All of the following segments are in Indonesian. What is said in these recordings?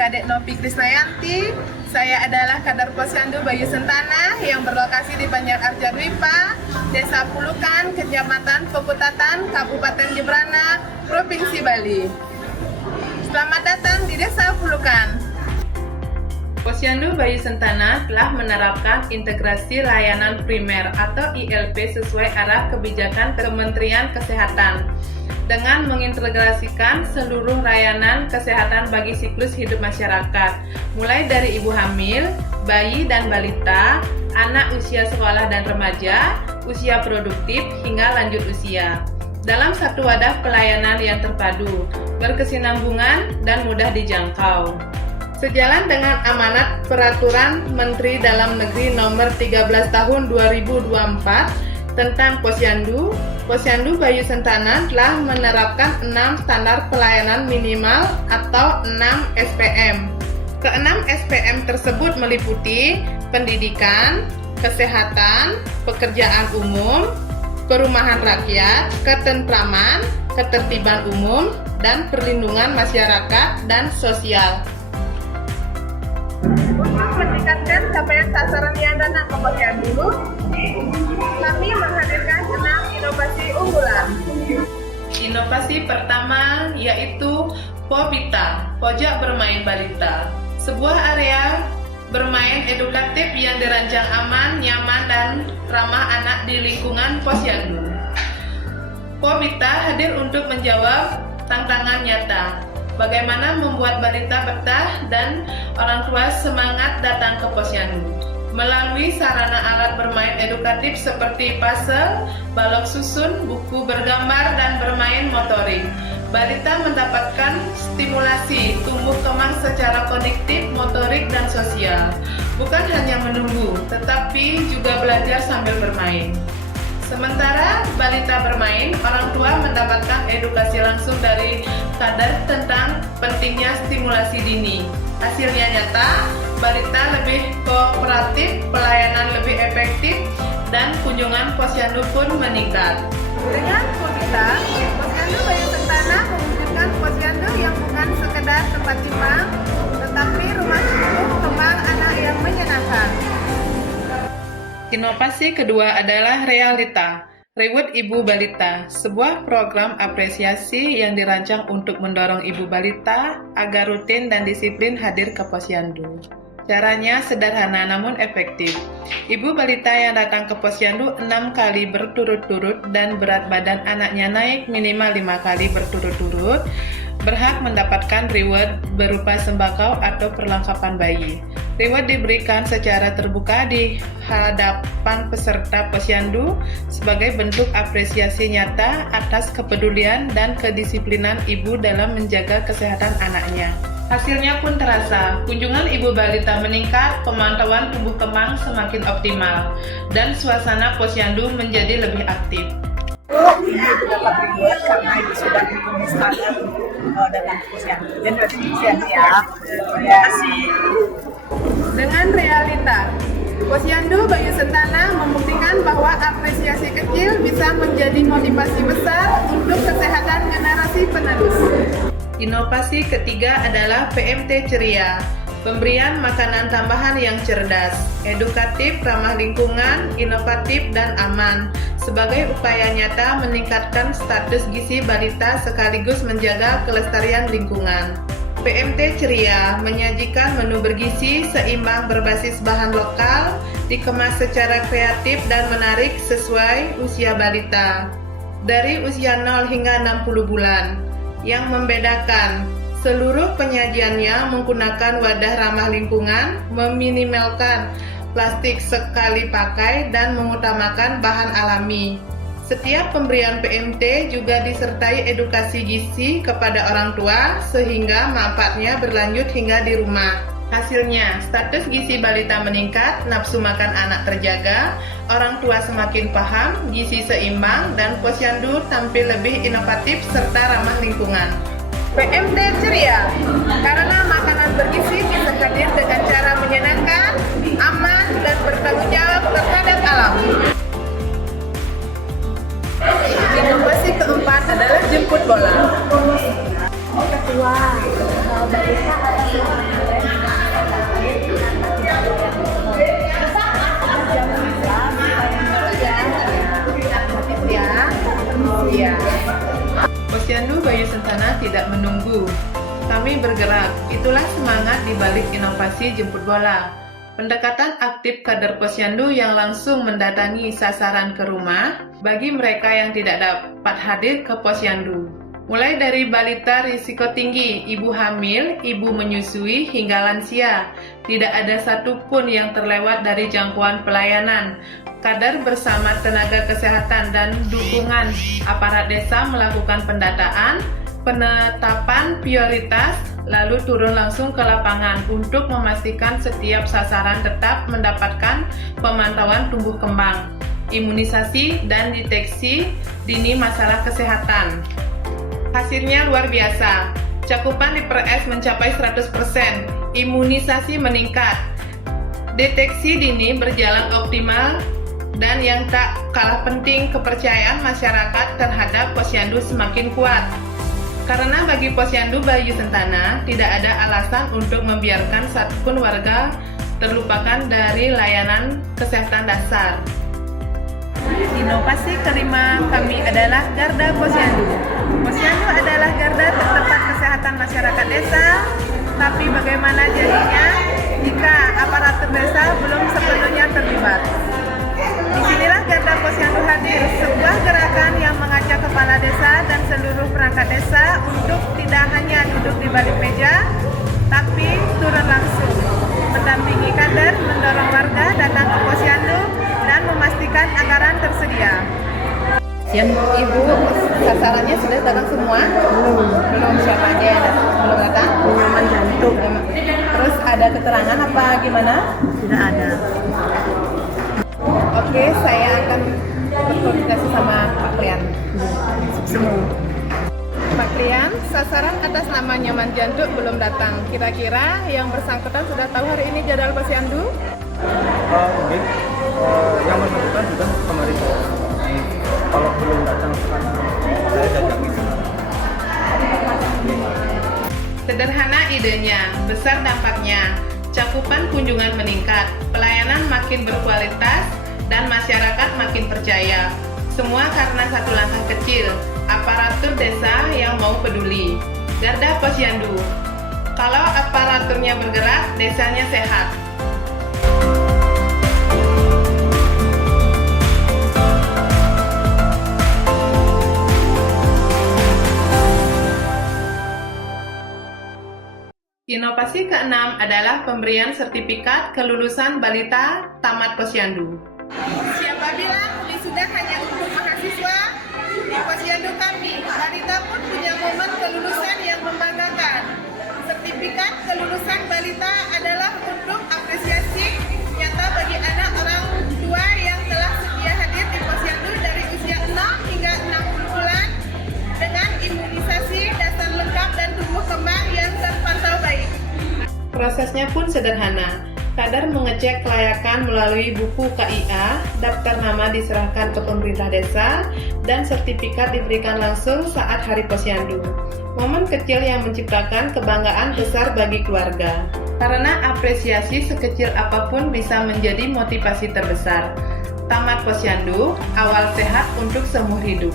Kadek Novi Krisnayanti. Saya adalah Kader Posyandu Bayu Sentana yang berlokasi di Banjar Arjadwipa, Desa Pulukan, Kecamatan Peputatan, Kabupaten Jembrana, Provinsi Bali. Selamat datang di Desa Pulukan. Posyandu Bayu Sentana telah menerapkan integrasi layanan primer atau ILP sesuai arah kebijakan Kementerian Kesehatan dengan mengintegrasikan seluruh layanan kesehatan bagi siklus hidup masyarakat, mulai dari ibu hamil, bayi dan balita, anak usia sekolah dan remaja, usia produktif hingga lanjut usia. Dalam satu wadah pelayanan yang terpadu, berkesinambungan dan mudah dijangkau. Sejalan dengan amanat Peraturan Menteri Dalam Negeri Nomor 13 Tahun 2024 tentang Posyandu, Posyandu Bayu Sentana telah menerapkan 6 standar pelayanan minimal atau 6 SPM. Ke-6 SPM tersebut meliputi pendidikan, kesehatan, pekerjaan umum, perumahan rakyat, ketentraman, ketertiban umum, dan perlindungan masyarakat dan sosial. Untuk meningkatkan capaian sasaran yang datang ke Posyandu, kami menghadirkan 6 inovasi unggulan. Inovasi pertama yaitu Pobita, Pojok Bermain Balita, sebuah area bermain edukatif yang dirancang aman, nyaman, dan ramah anak di lingkungan Posyandu. Pobita hadir untuk menjawab tantangan nyata, bagaimana membuat balita betah dan orang tua semangat datang ke Posyandu. Melalui sarana alat bermain edukatif seperti puzzle, balok susun, buku bergambar, dan bermain motorik, balita mendapatkan stimulasi tumbuh kembang secara kognitif, motorik, dan sosial. Bukan hanya menunggu, tetapi juga belajar sambil bermain. Sementara balita bermain, orang tua mendapatkan edukasi langsung dari kader tentang pentingnya stimulasi dini. Hasilnya nyata, balita lebih kooperatif, pelayanan lebih efektif, dan kunjungan Posyandu pun meningkat. Dengan Pobita, Posyandu Bayu Sentana mewujudkan Posyandu yang bukan sekedar tempat simpang, tetapi rumah tumbuh kembang anak yang menyenangkan. Inovasi kedua adalah Realita, Reward Ibu Balita, sebuah program apresiasi yang dirancang untuk mendorong ibu balita agar rutin dan disiplin hadir ke Posyandu. Caranya sederhana namun efektif. Ibu balita yang datang ke Posyandu 6 kali berturut-turut dan berat badan anaknya naik minimal 5 kali berturut-turut, berhak mendapatkan reward berupa sembako atau perlengkapan bayi. Reward diberikan secara terbuka di hadapan peserta Posyandu sebagai bentuk apresiasi nyata atas kepedulian dan kedisiplinan ibu dalam menjaga kesehatan anaknya. Hasilnya pun terasa, kunjungan ibu balita meningkat, pemantauan tumbuh kembang semakin optimal, dan suasana Posyandu menjadi lebih aktif. Ini dapat reward karena itu sudah memenuhi standar datang ke Posyandu. Dan Posyandu ya, terima kasih. Dengan Realita, Posyandu Bayu Sentana membuktikan bahwa apresiasi kecil bisa menjadi motivasi besar untuk kesehatan generasi penerus. Inovasi ketiga adalah PMT Ceria, pemberian makanan tambahan yang cerdas, edukatif, ramah lingkungan, inovatif, dan aman, sebagai upaya nyata meningkatkan status gizi balita sekaligus menjaga kelestarian lingkungan. PMT Ceria menyajikan menu bergizi seimbang berbasis bahan lokal, dikemas secara kreatif dan menarik sesuai usia balita, dari usia 0 hingga 60 bulan. Yang membedakan, seluruh penyajiannya menggunakan wadah ramah lingkungan, meminimalkan plastik sekali pakai, dan mengutamakan bahan alami. Setiap pemberian PMT juga disertai edukasi gizi kepada orang tua sehingga manfaatnya berlanjut hingga di rumah. Hasilnya, status gizi balita meningkat, nafsu makan anak terjaga, orang tua semakin paham, gizi seimbang, dan Posyandu tampil lebih inovatif serta ramah lingkungan. PMT Ceria, karena makanan bergizi bisa hadir dengan cara menyenangkan, aman, dan bertanggung jawab terhadap alam. Inovasi keempat adalah jemput bola. Ketua, balita Iya. Posyandu Bayu Sentana tidak menunggu. Kami bergerak, itulah semangat di balik inovasi jemput bola. Pendekatan aktif kader Posyandu yang langsung mendatangi sasaran ke rumah bagi mereka yang tidak dapat hadir ke Posyandu. Mulai dari balita risiko tinggi, ibu hamil, ibu menyusui, hingga lansia. Tidak ada satupun yang terlewat dari jangkauan pelayanan. Kader bersama tenaga kesehatan dan dukungan aparat desa melakukan pendataan, penetapan prioritas, lalu turun langsung ke lapangan untuk memastikan setiap sasaran tetap mendapatkan pemantauan tumbuh kembang, imunisasi, dan deteksi dini masalah kesehatan. Hasilnya luar biasa, cakupan di PRS mencapai 100%, imunisasi meningkat, deteksi dini berjalan optimal, dan yang tak kalah penting, kepercayaan masyarakat terhadap Posyandu semakin kuat. Karena bagi Posyandu Bayu Sentana, tidak ada alasan untuk membiarkan satupun warga terlupakan dari layanan kesehatan dasar. Inovasi kelima kami adalah Garda Posyandu. Posyandu adalah garda terdepan kesehatan masyarakat desa, tapi bagaimana jadinya jika aparatur desa belum sepenuhnya terlibat? Disinilah Garda Posyandu hadir, sebuah gerakan yang mengajak kepala desa dan seluruh perangkat desa untuk tidak hanya duduk di balik meja, tapi turun langsung, mendampingi kader, mendorong warga datang ke Posyandu, dan memastikan anggaran tersedia. Ibu, sasarannya sudah datang semua? Belum, siapa aja yang belum datang? Pengaman jantung. Terus ada keterangan apa gimana? Tidak ada. Oke, saya akan berkoordinasi sama Pak Prian. Semua. Pak Prian, sasaran atas nama Nyaman Jantung belum datang. Kira-kira yang bersangkutan sudah tahu hari ini jadwal Posyandu? Yang bersangkutan sudah kemarin. Kalau belum datang sekarang, saya datangi. Sederhana idenya, besar dampaknya. Cakupan kunjungan meningkat, pelayanan makin berkualitas, dan masyarakat makin percaya. Semua karena satu langkah kecil, aparatur desa yang mau peduli. Garda Posyandu. Kalau aparaturnya bergerak, desanya sehat. Inovasi keenam adalah pemberian sertifikat kelulusan balita tamat Posyandu. Siapa bilang wisuda hanya untuk mahasiswa? Di Posyandu kami, balita pun punya momen kelulusan yang membanggakan. Sertifikat kelulusan balita adalah untuk apresiasi nyata bagi anak orang tua yang telah setia hadir di Posyandu dari usia 0 hingga 60 bulan dengan imunisasi dasar lengkap dan tumbuh kembang yang terpantau baik. Prosesnya pun sederhana. Kader mengecek kelayakan melalui buku KIA, daftar nama diserahkan ke pemerintah desa, dan sertifikat diberikan langsung saat Hari Posyandu. Momen kecil yang menciptakan kebanggaan besar bagi keluarga. Karena apresiasi sekecil apapun bisa menjadi motivasi terbesar. Tamat Posyandu, awal sehat untuk seumur hidup.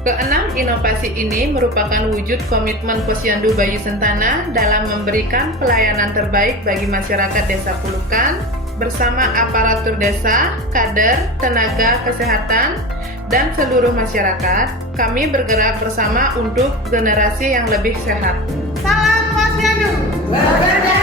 Keenam, inovasi ini merupakan wujud komitmen Posyandu Bayu Sentana dalam memberikan pelayanan terbaik bagi masyarakat Desa Pulukan bersama aparatur desa, kader, tenaga kesehatan, dan seluruh masyarakat. Kami bergerak bersama untuk generasi yang lebih sehat. Salam Posyandu! Bekerja